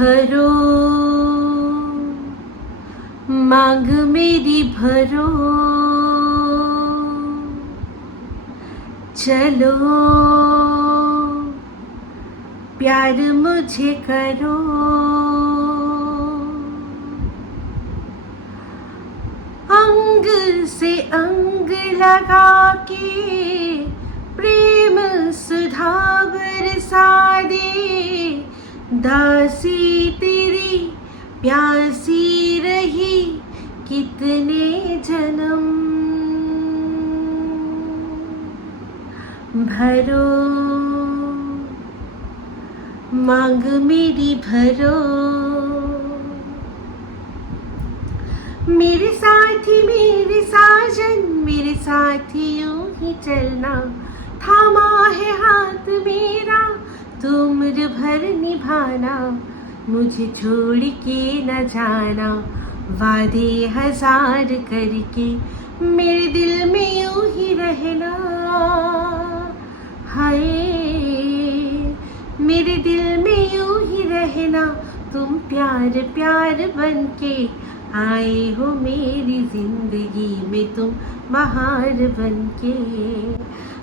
भरो मांग मेरी भरो, चलो प्यार मुझे करो। अंग से अंग लगा के प्रेम सुधा बरसा दे, दासी तेरी प्यासी रही कितने जन्म। भरो मांग मेरी भरो, मेरे साथी मेरे साजन मेरे साथी यूं ही चलना, थामा है हाथ मेरा तू उम्र भर निभाना, मुझे छोड़ के न जाना वादे हजार करके, मेरे दिल में यूं ही रहना। हाय मेरे दिल में यूं ही रहना, तुम प्यार प्यार बन के आए हो मेरी जिंदगी में तुम बाहर बनके।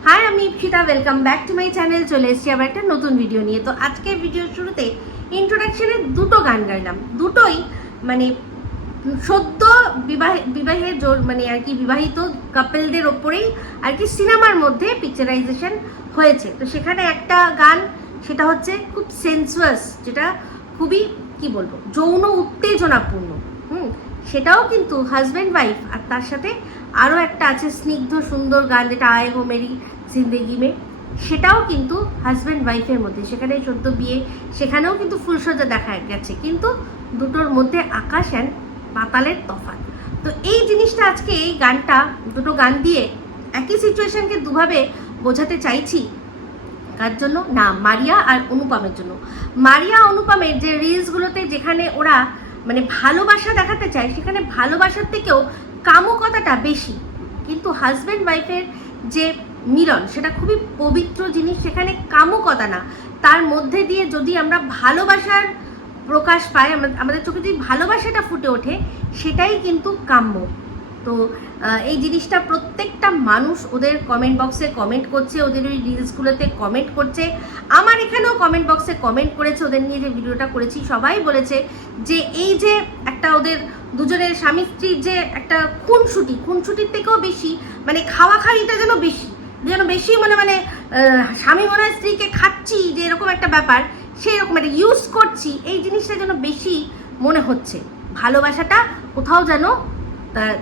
हाय আমি Ipsita, welcome back to my channel. চলে এসেছি আবার একটা নতুন ভিডিও নিয়ে। তো আজকে ভিডিওর শুরুতে ইন্ট্রোডাকশনে দুটো গান গাইলাম, দুটোই মানে সদ্য বিবাহের মানে আর কি বিবাহিত কাপলদের ওপরেই আর কি সিনেমার মধ্যে পিকচারাইজেশন হয়েছে। তো সেখানে একটা গান, সেটা হচ্ছে খুব সেন্সুয়াস, যেটা খুবই কি বলবো যৌন উত্তেজনাপূর্ণ, সেটাও কিন্তু হাজব্যান্ড ওয়াইফ। আর তার সাথে আরও একটা আছে স্নিগ্ধ সুন্দর গান, যেটা আয়ে হো মেরি জিন্দেগি মে, সেটাও কিন্তু হাজব্যান্ড ওয়াইফের মধ্যে। সেখানে সদ্য বিয়ে, সেখানেও কিন্তু ফুলসজ্জা দেখা গেছে, কিন্তু দুটোর মধ্যে আকাশ অ্যান্ড পাতালের তফাৎ। তো এই জিনিসটা আজকে এই গানটা, দুটো গান দিয়ে একই সিচুয়েশনকে দুভাবে বোঝাতে চাইছি। কার জন্য না, মারিয়া আর অনুপমের জন্য। মারিয়া অনুপমের যে রিলসগুলোতে যেখানে ওরা মানে ভালোবাসা দেখাতে চায়, সেখানে ভালোবাসার থেকেও কামুকতাটা বেশি। কিন্তু হাজব্যান্ড ওয়াইফের যে মিলন, সেটা খুবই পবিত্র জিনিস, সেখানে কামুকতা না, তার মধ্যে দিয়ে যদি আমরা ভালোবাসার প্রকাশ পাই, আমাদের চোখে যদি ভালোবাসাটা ফুটে ওঠে, সেটাই কিন্তু কাম্য। তো এই জিনিসটা প্রত্যেকটা মানুষ ওদের কমেন্ট বক্সে কমেন্ট করছে, ওদের ওই রিলসগুলোতে কমেন্ট করছে, আমার এখানেও কমেন্ট বক্সে কমেন্ট করেছে। ওদের নিয়ে যে ভিডিওটা করেছি সবাই বলেছে যে এই যে একটা ওদের দুজনের স্বামী স্ত্রীর যে একটা খুনসুটির থেকেও বেশি মানে খাওয়াখাওয়িটা যেন বেশি মানে স্বামী মনে হয় স্ত্রীকে খাচ্ছি, যে এরকম একটা ব্যাপার, সেই রকম একটা ইউজ করছি, এই জিনিসটা যেন বেশি মনে হচ্ছে। ভালোবাসাটা কোথাও যেন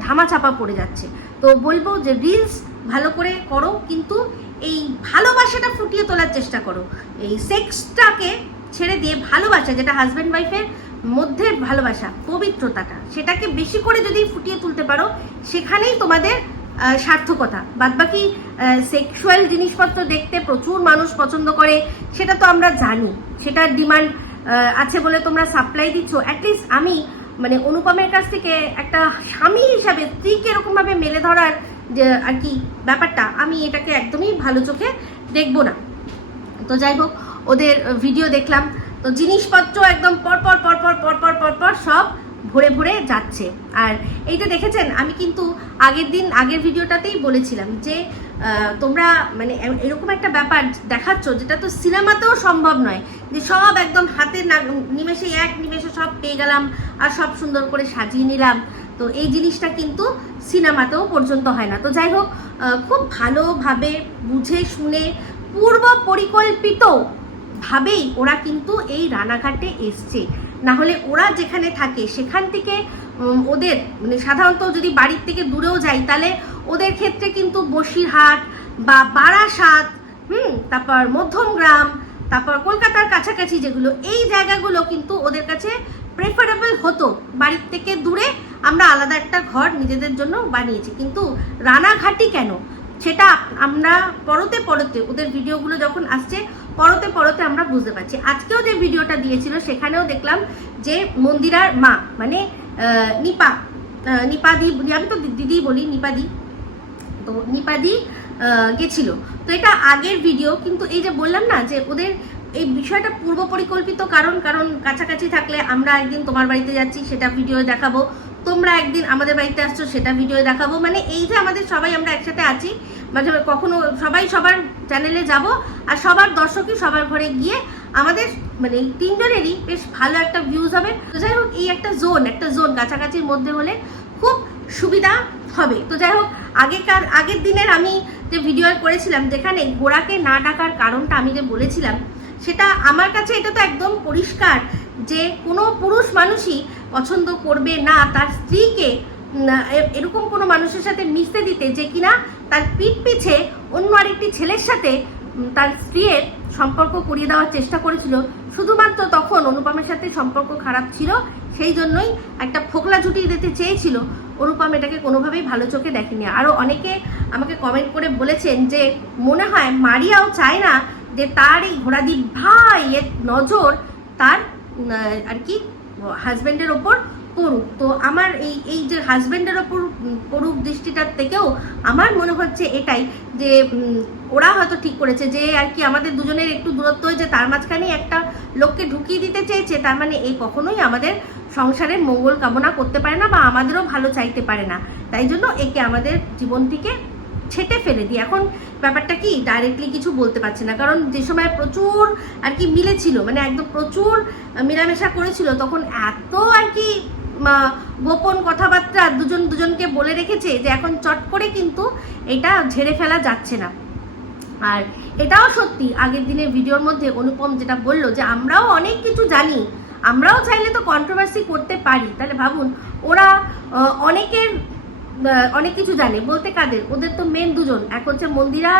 ধামাচাপা পড়ে যাচ্ছে। তো বলবো যে রিলস ভালো করে করো, কিন্তু এই ভালোবাসাটা ফুটিয়ে তোলার চেষ্টা করো। এই সেক্সটাকে ছেড়ে দিয়ে ভালোবাসা, যেটা হাজব্যান্ড ওয়াইফের মধ্যে ভালোবাসা, পবিত্রতাটা, সেটাকে বেশি করে যদি ফুটিয়ে তুলতে পারো, সেখানেই তোমাদের সার্থকতা। বাদবাকি সেক্সুয়াল জিনিসপত্র দেখতে প্রচুর মানুষ পছন্দ করে, সেটা তো আমরা জানি, সেটার ডিমান্ড আছে বলে তোমরা সাপ্লাই দিচ্ছ। অ্যাটলিস্ট আমি মানে অনুপমের কাছ থেকে একটা স্বামী হিসাবে স্ত্রীকে এরকমভাবে মেলে ধরার যে আর কি ব্যাপারটা, আমি এটাকে একদমই ভালো চোখে দেখবো না। তো যাই হোক, ওদের ভিডিও দেখলাম, তো জিনিসপত্র একদম পরপর সব ভরে ভরে যাচ্ছে। আর এইটা দেখেছেন, আমি কিন্তু আগের ভিডিওটাতেই বলেছিলাম যে তোমরা মানে এরকম একটা ব্যাপার দেখাচ্ছ, যেটা তো সিনেমাতেও সম্ভব নয়, যে সব একদম হাতের নিমেষে এক নিমেষে সব পেয়ে গেলাম আর সব সুন্দর করে সাজিয়ে নিলাম। তো এই জিনিসটা কিন্তু সিনেমাতেও পর্যন্ত হয় না। তো যাই হোক, খুব ভালোভাবে বুঝে শুনে পূর্ব পরিকল্পিত ভাবেই ওরা কিন্তু এই রানাঘাটে এসছে। না হলে ওরা যেখানে থাকে সেখান থেকে ওদের মানে সাধারণত যদি বাড়ির থেকে দূরেও যায়, তাহলে ওদের ক্ষেত্রে কিন্তু বসিরহাট বা বারাসাত, তারপর মধ্যমগ্রাম, তারপর কলকাতার কাছাকাছি যেগুলো, এই জায়গাগুলো কিন্তু ওদের কাছে প্রেফারেবল হতো। বাড়ির থেকে দূরে আমরা আলাদা একটা ঘর নিজেদের জন্য বানিয়েছি, কিন্তু রানাঘাটি কেন, সেটা আমরা পরতে ওদের ভিডিওগুলো যখন আসছে পরতে আমরা বুঝতে পারছি। আজকেও যে ভিডিওটা দিয়েছিল সেখানেও দেখলাম যে মন্দিরার মা মানে নিপাদি, আমি তো দিদি বলি, নিপাদি, তো নিপাদি গেছিল। তো এটা আগের ভিডিও, কিন্তু এই যে বললাম না যে ওদের এই বিষয়টা পূর্ব পরিকল্পিত, কারণ কাছাকাছি থাকলে আমরা একদিন তোমার বাড়িতে যাচ্ছি সেটা ভিডিও দেখাবো, তোমরা একদিন আমাদের বাড়িতে আসছো সেটা ভিডিও দেখাবো, মানে এই যে আমাদের সবাই আমরা একসাথে আছি, মাঝে কখনো সবাই সবার চ্যানেলে যাব আর সবার দর্শকই সবার ঘরে গিয়ে আমাদের মানে এই তিনজনেরই বেশ ভালো একটা ভিউজ হবে। তো যাই হোক, এই একটা জোন কাছাকাছির মধ্যে হলে খুব সুবিধা হবে। তো যাই হোক, আগের দিনের আমি যে ভিডিও করেছিলাম যেখানে ঘোড়াকে না ডাকার কারণটা আমি যে বলেছিলাম, সেটা আমার কাছে এটা তো একদম পরিষ্কার যে কোনো পুরুষ মানুষই পছন্দ করবে না তার স্ত্রীকে এরকম কোনো মানুষের সাথে মিশতে দিতে যে কিনা তার পিঠ পিছে অন্য আরেকটি ছেলের সাথে তার স্ত্রীর সম্পর্ক করিয়ে দেওয়ার চেষ্টা করেছিল। শুধুমাত্র তখন অনুপমের সাথে সম্পর্ক খারাপ ছিল, সেই জন্যই একটা ফোকলা ঝুটিয়ে দিতে চেয়েছিল। অনুপম এটাকে কোনোভাবেই ভালো চোখে দেখেনি। আরও অনেকে আমাকে কমেন্ট করে বলেছেন যে মনে হয় মারিয়াও চায় না যে তার এই ঘোড়াদি ভাইয়ের নজর তার আর কি হাজব্যান্ডের ওপর পড়ুক। তো আমার এই যে হাজব্যান্ডের ওপর পড়ুক দৃষ্টিটার থেকেও আমার মনে হচ্ছে এটাই যে ওরা হয়তো ঠিক করেছে যে আর কি আমাদের দুজনের একটু দূরত্ব হয়েছে, তার মাঝখানেই একটা লোককে ঢুকিয়ে দিতে চেয়েছে, তার মানে এই কখনোই আমাদের সংসারের মঙ্গল কামনা করতে পারে না বা আমাদেরও ভালো চাইতে পারে না, তাই জন্য একে আমাদের জীবন থেকে ছেটে ফেলে দিই। এখন ব্যাপারটা কি ডাইরেক্টলি কিছু বলতে পারছে না, কারণ যে সময় প্রচুর আর কি মিলেছিল, মানে একদম প্রচুর মেলামেশা করেছিল, তখন এত আর কি গোপন কথাবার্তা দুজনকে বলে রেখেছে যে এখন চট করে কিন্তু এটা ঝেড়ে ফেলা যাচ্ছে না। আর এটাও সত্যি, আগের দিনের ভিডিওর মধ্যে অনুপম যেটা বললো যে আমরাও অনেক কিছু জানি, আমরাও চাইলে তো কন্ট্রোভার্সি করতে পারি। তাহলে ভাবুন, ওরা অনেক কিছু জানে বলতে কাদের, ওদের তো মেন দুজন, এক হচ্ছে মন্দিরা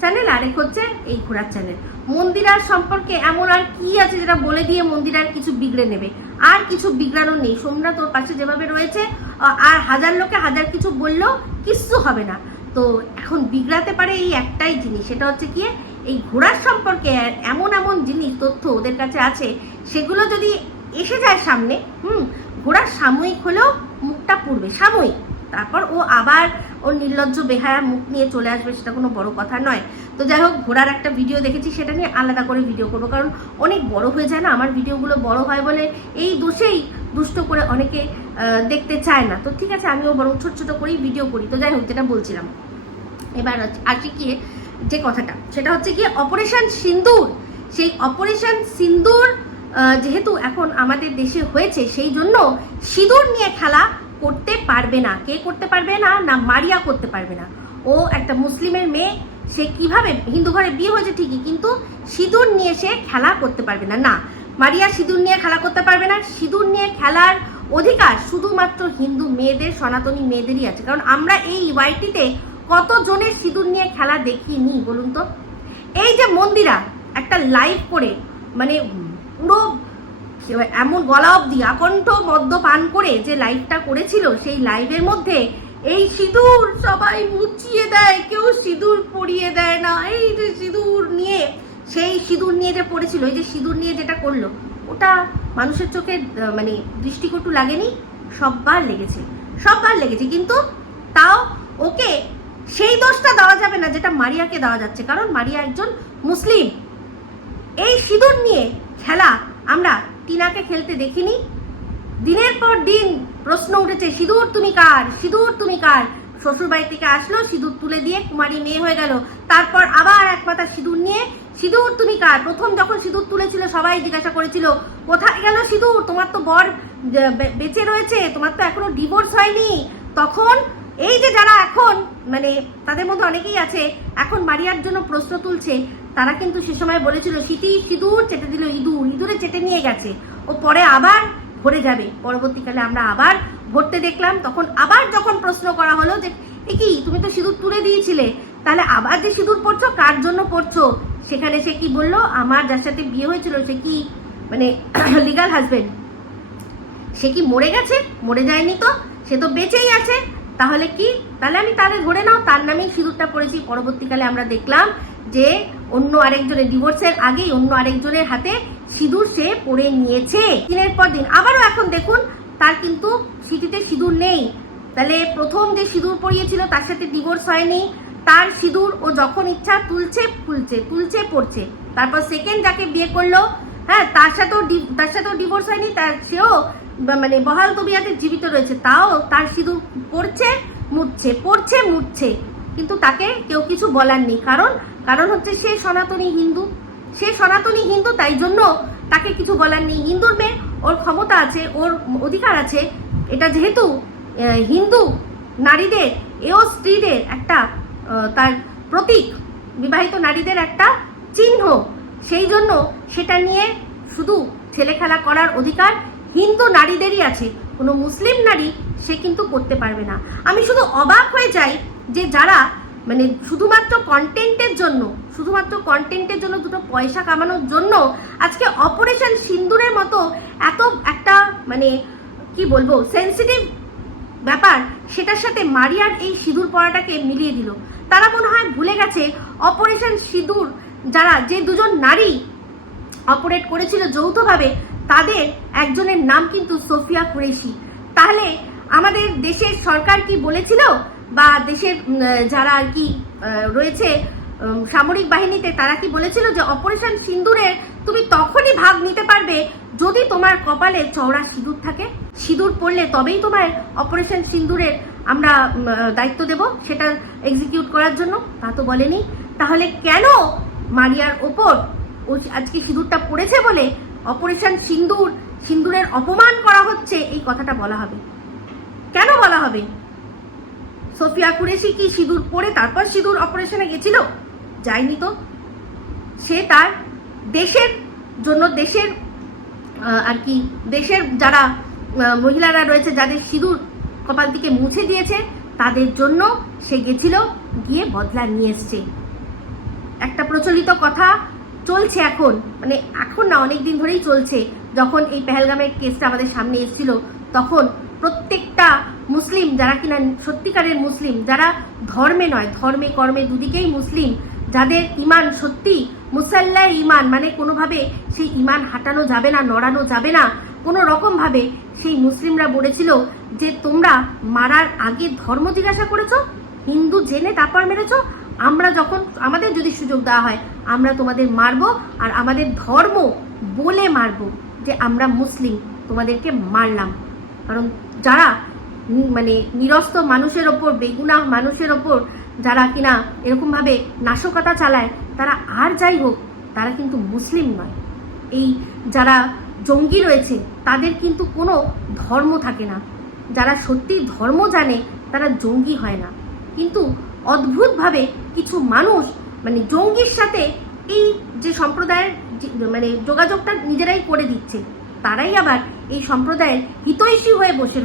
চ্যানেল আর এক হচ্ছে এই ঘোড়ার চ্যানেল। মন্দিরার সম্পর্কে এমন আর কি আছে যেটা বলে দিয়ে মন্দিরার কিছু বিগড়ে নেবে? আর কিছু বিগড়ানো নেই। সোমনাথ ওর পাশে যেভাবে রয়েছে, আর হাজার লোকে হাজার কিছু বললেও কিচ্ছু হবে না। তো এখন বিগড়াতে পারে এই একটাই জিনিস, সেটা হচ্ছে কি এই ঘোড়ার সম্পর্কে এমন জিনিস তথ্য ওদের কাছে আছে, সেগুলো যদি এসে যায় সামনে, ঘোড়ার সাময়িক হলেও মুখটা পুড়বে, সাময়িক, তারপর ও আবার ওর নির্লজ্জ বেহায়া মুখ নিয়ে চলে আসবে, সেটা কোনো বড় কথা নয়। তো যাই হোক, ঘোড়ার একটা ভিডিও দেখেছি, সেটা নিয়ে আলাদা করে ভিডিও করবো, কারণ অনেক বড় হয়ে যায় না আমার ভিডিওগুলো, বড় হয় বলে এই দোষেই দুষ্ট করে অনেকে দেখতে চায় না। তো ঠিক আছে, আমিও বরং ছোট ছোট করেই ভিডিও করি। তো যাই হোক, যেটা বলছিলাম, এবার আসি গিয়ে যে কথাটা, সেটা হচ্ছে গিয়ে অপারেশন সিন্দুর। সেই অপারেশন সিন্দুর যেহেতু এখন আমাদের দেশে হয়েছে, সেই জন্য সিঁদুর নিয়ে খেলা করতে পারবে না। কে করতে পারবে না? না মারিয়া করতে পারবে না। ও একটা মুসলিমের মেয়ে, সে কিভাবে হিন্দু ঘরে বিয়ে হয়েছে ঠিকই, কিন্তু সিঁদুর নিয়ে সে খেলা করতে পারবে না। না, মারিয়া সিঁদুর নিয়ে খেলা করতে পারবে না। সিঁদুর নিয়ে খেলার অধিকার শুধুমাত্র হিন্দু মেয়েদের, সনাতনী মেয়েদেরই আছে। কারণ আমরা এই ওয়াইটিতে কতজনের সিঁদুর নিয়ে খেলা দেখিনি বলুন তো? এই যে মন্দিরা একটা লাইভ করে, মানে পুরো এমন গলা অবধি আকণ্ঠ মদ্যপান করে যে লাইভটা করেছিল, সেই লাইভের মধ্যে এই সিঁদুর সবাই মুছিয়ে দেয়, কেউ সিঁদুর পরিয়ে দেয় না। এই যে সিঁদুর নিয়ে, সেই সিঁদুর নিয়ে যে পড়েছিল, এই যে সিঁদুর নিয়ে যেটা করলো, ওটা মানুষের চোখে মানে দৃষ্টিকটু লাগেনি? সববার লেগেছে, কিন্তু তাও ওকে সেই দোষটা দেওয়া যাবে না যেটা মারিয়াকে দেওয়া যাচ্ছে, কারণ মারিয়া একজন মুসলিম। এই সিঁদুর নিয়ে খেলা আমরা টিনাকে খেলতে দেখিনি। দিনের পর দিন প্রশ্ন উঠেছে, সিঁদুর তুমি কার, সিঁদুর তুমি কার? শ্বশুর বাড়ি থেকে আসলো, সিঁদুর তুলে দিয়ে কুমারী মেয়ে হয়ে গেল, তারপর আবার এক পাতা সিঁদুর নিয়ে, সিঁদুর তুমি কার? প্রথম যখন সিঁদুর তুলেছিল সবাই জিজ্ঞাসা করেছিল কোথায় গেল সিঁদুর, তোমার তো বর বেঁচে রয়েছে, তোমার তো এখনো ডিভোর্স হয়নি। তখন এই যে যারা এখন মানে তাদের মধ্যে অনেকেই আছে এখন মারিয়ার জন্য প্রশ্ন তুলছে, তারা কিন্তু সে সময় বলেছিল সিঁদুর চেটে দিল ইঁদুরে চেটে নিয়ে গেছে, ও পরে আবার ভরে যাবে। পরবর্তীকালে আমরা আবার ভরতে দেখলাম, তখন আবার যখন প্রশ্ন করা হলো যে কি তুমি তো সিঁদুর তুলে দিয়েছিলে, তাহলে আবার যে সিঁদুর পড়ছো কার জন্য পড়ছো, সেখানে সে কি বললো, আমার যার সাথে বিয়ে হয়েছিল সে কি মানে লিগাল হাজবেন্ড, সে কি মরে গেছে? মরে যায়নি তো, সে তো বেঁচেই আছে। তাহলে কি, তাহলে আমি তাহলে ধরে নাও তার নামেই সিঁদুরটা পড়েছি। পরবর্তীকালে আমরা দেখলাম যে অন্য আরেকজনের, ডিভোর্সের আগেই অন্য আরেকজনের হাতে সিঁদুর সে পরে নিয়েছে। দিনের পর দিন আবারও এখন দেখুন তার কিন্তু সিঁথিতে সিঁদুর নেই। তাহলে প্রথম যে সিঁদুর পরিয়েছিল তার সাথে ডিভোর্স হয়নি, তার সিঁদুর ও যখন ইচ্ছা তুলছে ফুলছে, তুলছে পড়ছে। তারপর সেকেন্ড যাকে বিয়ে করলো, হ্যাঁ, তার সাথেও ডিভোর্স হয়নি, সেও মানে বহাল তবিয়াতে জীবিত রয়েছে, তাও তার সিঁদুর পড়ছে মুছছে, পড়ছে মুছছে, কিন্তু তাকে কেউ কিছু বলার নেই। কারণ হচ্ছে সে সনাতনী হিন্দু, তাই জন্য তাকে কিছু বলার নেই। হিন্দুর মেয়ে, ওর ক্ষমতা আছে, ওর অধিকার আছে। এটা যেহেতু হিন্দু নারীদের, এও স্ত্রীদের একটা তার প্রতীক, বিবাহিত নারীদের একটা চিহ্ন, সেই জন্য সেটা নিয়ে শুধু ছেলে খেলা করার অধিকার হিন্দু নারীদেরই আছে। কোনো মুসলিম নারী সে কিন্তু করতে পারবে না। আমি শুধু অবাক হয়ে যাই যে যারা মানে শুধুমাত্র কন্টেন্টের জন্য দুটো পয়সা কামানোর জন্য আজকে অপারেশন সিন্দুরের মতো এত একটা মানে কি বলবো সেন্সিটিভ ব্যাপার, সেটার সাথে মারিয়ার এই সিঁদুর পরাটাকে মিলিয়ে দিল। তারা মনে হয় ভুলে গেছে অপারেশন সিঁদুর যে দুজন নারী অপারেট করেছিল যৌথভাবে, তাদের একজনের নাম কিন্তু সোফিয়া কুরেশি। তাহলে আমাদের দেশের সরকার কি বলেছিল, বা দেশের যারা আর কি রয়েছে সামরিক বাহিনীতে, তারা কি বলেছিল যে অপারেশন সিন্দুরের তুমি তখনই ভাগ নিতে পারবে যদি তোমার কপালে চওড়া সিঁদুর থাকে, সিঁদুর পড়লে তবেই তোমার অপারেশন সিন্দুরের আমরা দায়িত্ব দেব সেটা এক্সিকিউট করার জন্য। তা তো বলেনি। তাহলে কেন মারিয়ার ওপর ও আজকে সিঁদুরটা পড়েছে বলে অপারেশন সিন্দুরের অপমান করা হচ্ছে, এই কথাটা বলা হবে? কেন বলা হবে? সোফিয়া কুরেশি কি সিঁদুর পরে তারপর সিঁদুর অপারেশনে গেছিল? যায়নি তো। সে তার দেশের জন্য, দেশের আর কি দেশের যারা মহিলারা রয়েছে, যাদের সিঁদুর কপাল থেকে মুছে দিয়েছে, তাদের জন্য সে গেছিল, গিয়ে বদলা নিয়ে এসছে। একটা প্রচলিত কথা চলছে এখন, মানে এখন না, অনেকদিন ধরেই চলছে। যখন এই পেহেলগামের কেসটা আমাদের সামনে এসেছিল, তখন প্রত্যেকটা মুসলিম যারা কিনা সত্যিকারের মুসলিম, যারা ধর্মে নয়, ধর্মে কর্মে দুদিকেই মুসলিম, যাদের ইমান সত্যি মুসাল্লাহ ইমান, মানে কোনোভাবে সেই ইমান হাঁটানো যাবে না, নড়ানো যাবে না কোনো রকমভাবে, সেই মুসলিমরা বলেছিল যে তোমরা মারার আগে ধর্ম জিজ্ঞাসা করেছো, হিন্দু জেনে তারপর মেরেছো, আমরা যখন আমাদের যদি সুযোগ দেওয়া হয় আমরা তোমাদের মারবো, আর আমাদের ধর্ম বলে মারবো যে আমরা মুসলিম, তোমাদেরকে মারলাম। কারণ যারা মানে নিরস্ত মানুষের ওপর, বেগুনাহ মানুষের ওপর যারা কিনা এরকমভাবে নাশকতা চালায়, তারা আর যাই হোক, তারা কিন্তু মুসলিম নয়। এই যারা জঙ্গি রয়েছে তাদের কিন্তু কোনো ধর্ম থাকে না। যারা সত্যি ধর্ম জানে তারা জঙ্গি হয় না। কিন্তু অদ্ভুতভাবে কিছু মানুষ মানে জঙ্গির সাথে এই যে সম্প্রদায়ের মানে যোগাযোগটা নিজেরাই করে দিচ্ছে, তারাই আবার এই সম্প্রদায়ের হিতৈষী হয়ে বসে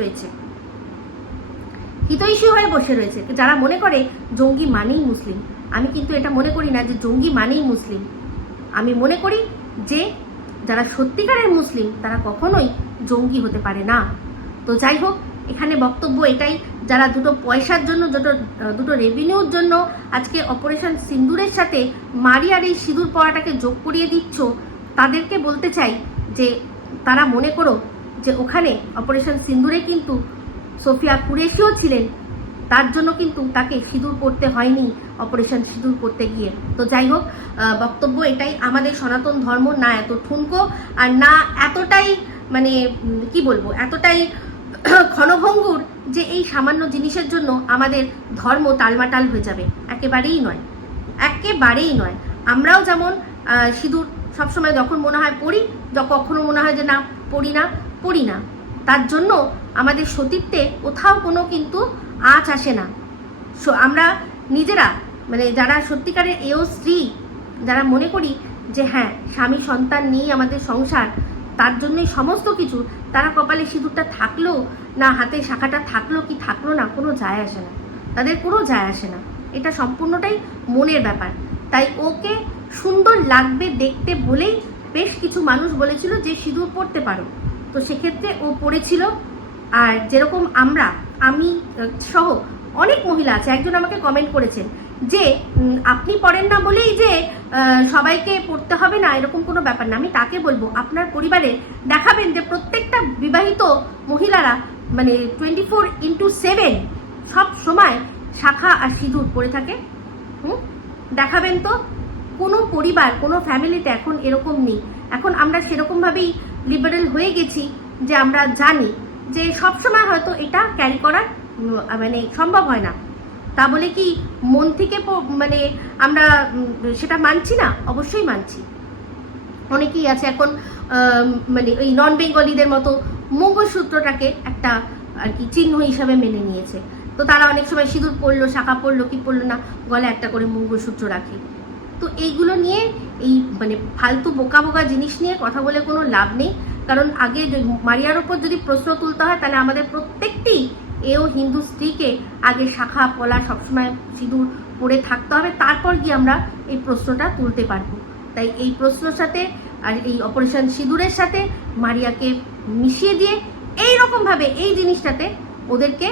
রয়েছে, যারা মনে করে জঙ্গি মানেই মুসলিম। আমি কিন্তু এটা মনে করি না যে জঙ্গি মানেই মুসলিম। আমি মনে করি যে যারা সত্যিকারের মুসলিম তারা কখনোই জঙ্গি হতে পারে না। তো যাই হোক, এখানে বক্তব্য এটাই, যারা দুটো পয়সার জন্য, দুটো রেভিনিউর জন্য আজকে অপারেশন সিন্দুরের সাথে মারিয়ার এই সিঁদুর পরাটাকে যোগ করিয়ে দিচ্ছ, তাদেরকে বলতে চাই যে তারা মনে করো যে ওখানে অপারেশন সিন্দুরে কিন্তু সোফিয়া কুরেশিও ছিলেন, তার জন্য কিন্তু তাকে সিঁদুর পরতে হয়নি অপারেশন সিঁদুর করতে গিয়ে। তো যাই হোক, বক্তব্য এটাই, আমাদের সনাতন ধর্ম না এত ঠুনকো, আর না এতটাই মানে কি বলবো, এতটাই ক্ষণভঙ্গুর যে এই সামান্য জিনিসের জন্য আমাদের ধর্ম টালমাটাল হয়ে যাবে। একেবারেই নয়। আমরাও যেমন সিঁদুর সবসময় যখন মনে হয় পড়ি, কখনো মনে হয় যে না পড়ি না, তার জন্য আমাদের সতীত্বে কোথাও কোনো কিন্তু আঁচ আসে না। আমরা নিজেরা মানে যারা সত্যিকারের এও স্ত্রী, যারা মনে করি যে হ্যাঁ স্বামী সন্তান নিয়েই আমাদের সংসার, তার জন্যই সমস্ত কিছু, তারা কপালে সিঁদুরটা থাকলো না, হাতে শাখাটা থাকলো কি থাকলো না, কোনো যায় আসে না, তাদের কোনো যায় আসে না। এটা সম্পূর্ণটাই মনের ব্যাপার। তাই ওকে সুন্দর লাগবে দেখতে বলেই বেশ কিছু মানুষ বলেছিল যে সিঁদুর পরতে পারো, তো সেক্ষেত্রে ও পড়েছিল। আর যেরকম আমি সহ অনেক মহিলা আছে, একজন আমাকে কমেন্ট করেছেন যে আপনি পড়েন না বলেই যে সবাইকে পড়তে হবে না, এরকম কোনো ব্যাপার না। আমি তাকে বলবো আপনার পরিবারে দেখাবেন যে প্রত্যেকটা বিবাহিত মহিলারা মানে 24/7 সব সময় শাখা আর সিঁদুর পরে থাকে। দেখাবেন তো। কোনো পরিবার, কোনো ফ্যামিলিতে এখন এরকম নেই। এখন আমরা সেরকমভাবেই লিবারেল হয়ে গেছি যে আমরা জানি যে সবসময় হয়তো এটা ক্যারি করা মানে সম্ভব হয় না। তা বলে কি মন থেকে মানে আমরা সেটা মানছি না? অবশ্যই মানছি। অনেকেই আছে এখন মানে ওই নন বেঙ্গলিদের মতো মঙ্গলসূত্রটাকে একটা আর কি চিহ্ন হিসাবে মেনে নিয়েছে। তো তারা অনেক সময় সিঁদুর পরলো, শাখা পরলো কি পরলো না, গলায় একটা করে মঙ্গলসূত্র রাখে। তো এইগুলো নিয়ে এই মানে ফালতু বোকা বোকা জিনিস নিয়ে কথা বলে কোনো লাভ নেই। কারণ আগে মারিয়ার ওপর যদি প্রশ্ন তুলতে হয় তাহলে আমাদের প্রত্যেকটি এও হিন্দু স্ত্রীকে আগে শাখা পলা সবসময় সিঁদুর পরে থাকতে হবে, তারপর গিয়ে আমরা এই প্রশ্নটা তুলতে পারবো। তাই এই প্রশ্নের সাথে আর এই অপারেশন সিঁদুরের সাথে মারিয়াকে মিশিয়ে দিয়ে এই রকমভাবে এই জিনিসটাতে ওদেরকে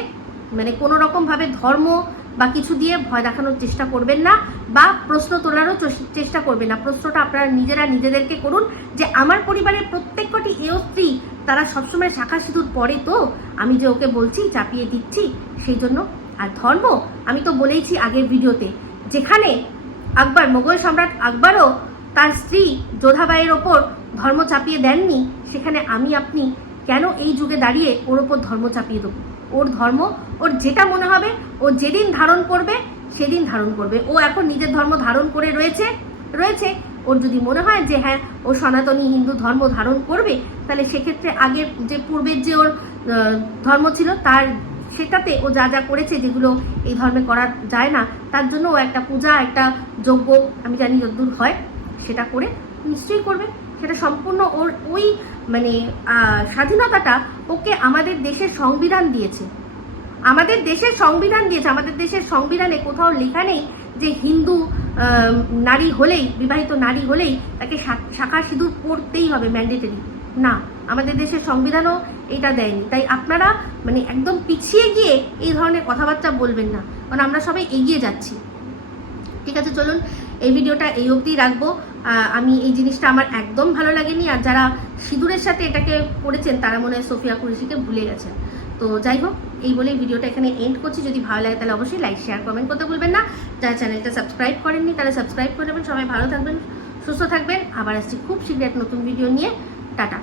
মানে কোনো রকমভাবে ধর্ম বা কিছু দিয়ে ভয় দেখানোর চেষ্টা করবেন না, বা প্রশ্ন তোলারও চেষ্টা করবেন না। প্রশ্নটা আপনারা নিজেরা নিজেদেরকে করুন যে আমার পরিবারের প্রত্যেকটি এও স্ত্রী তারা সবসময় শাখা সিঁদুর পরে, তো আমি যে ওকে বলছি চাপিয়ে দিচ্ছি সেই জন্য। আর ধর্ম আমি তো বলেইছি আগের ভিডিওতে, যেখানে আকবর মোগল সম্রাট আকবরও তার স্ত্রী যোধাবাইয়ের ওপর ধর্ম চাপিয়ে দেননি, সেখানে আমি আপনি কেন এই যুগে দাঁড়িয়ে ওর ওপর ধর্ম চাপিয়ে দেবো? ওর ধর্ম ওর যেটা মনে হবে ও যেদিন ধারণ করবে সেদিন ধারণ করবে। ও এখন নিজের ধর্ম ধারণ করে রয়েছে। ওর যদি মনে হয় যে হ্যাঁ ও সনাতনী হিন্দু ধর্ম ধারণ করবে, তাহলে সেক্ষেত্রে আগের যে পূর্বের যে ওর ধর্ম ছিল তার সেটাতে ও যা যা করেছে যেগুলো এই ধর্মে করা যায় না, তার জন্য ও একটা পূজা একটা যজ্ঞ আমি জানি যদ্দূর হয় সেটা করে নিশ্চয়ই করবে। সেটা সম্পূর্ণ ওর ওই মানে স্বাধীনতাটা ওকে আমাদের দেশের সংবিধান দিয়েছে। আমাদের দেশের সংবিধানে কোথাও লেখা নেই যে হিন্দু নারী হলেই, বিবাহিত নারী হলেই তাকে শাখা সিঁদুর পরতেই হবে ম্যান্ডেটরি। না, আমাদের দেশের সংবিধানও এটা দেয়নি। তাই আপনারা মানে একদম পিছিয়ে গিয়ে এই ধরনের কথাবার্তা বলবেন না, কারণ আমরা সবাই এগিয়ে যাচ্ছি। ঠিক আছে, চলুন এই ভিডিওটা এই অবধি রাখবো। আমি এই জিনিসটা আমার একদম ভালো লাগেনি, আর যারা সিঁদুরের সাথে এটাকে করেছেন তারা মনে হয় সোফিয়া কুরেশিকে ভুলে গেছেন। তো যাই হোক, এই বলেই ভিডিওটা এখানে এন্ড করছি। যদি ভালো লাগে তাহলে অবশ্যই লাইক শেয়ার কমেন্ট করতে ভুলবেন না। যারা চ্যানেলটা সাবস্ক্রাইব করেননি তারা সাবস্ক্রাইব করে নেবেন। সবাই ভালো থাকবেন, সুস্থ থাকবেন। আবার আসছি খুব শীঘ্রই এক নতুন ভিডিও নিয়ে। টাটা।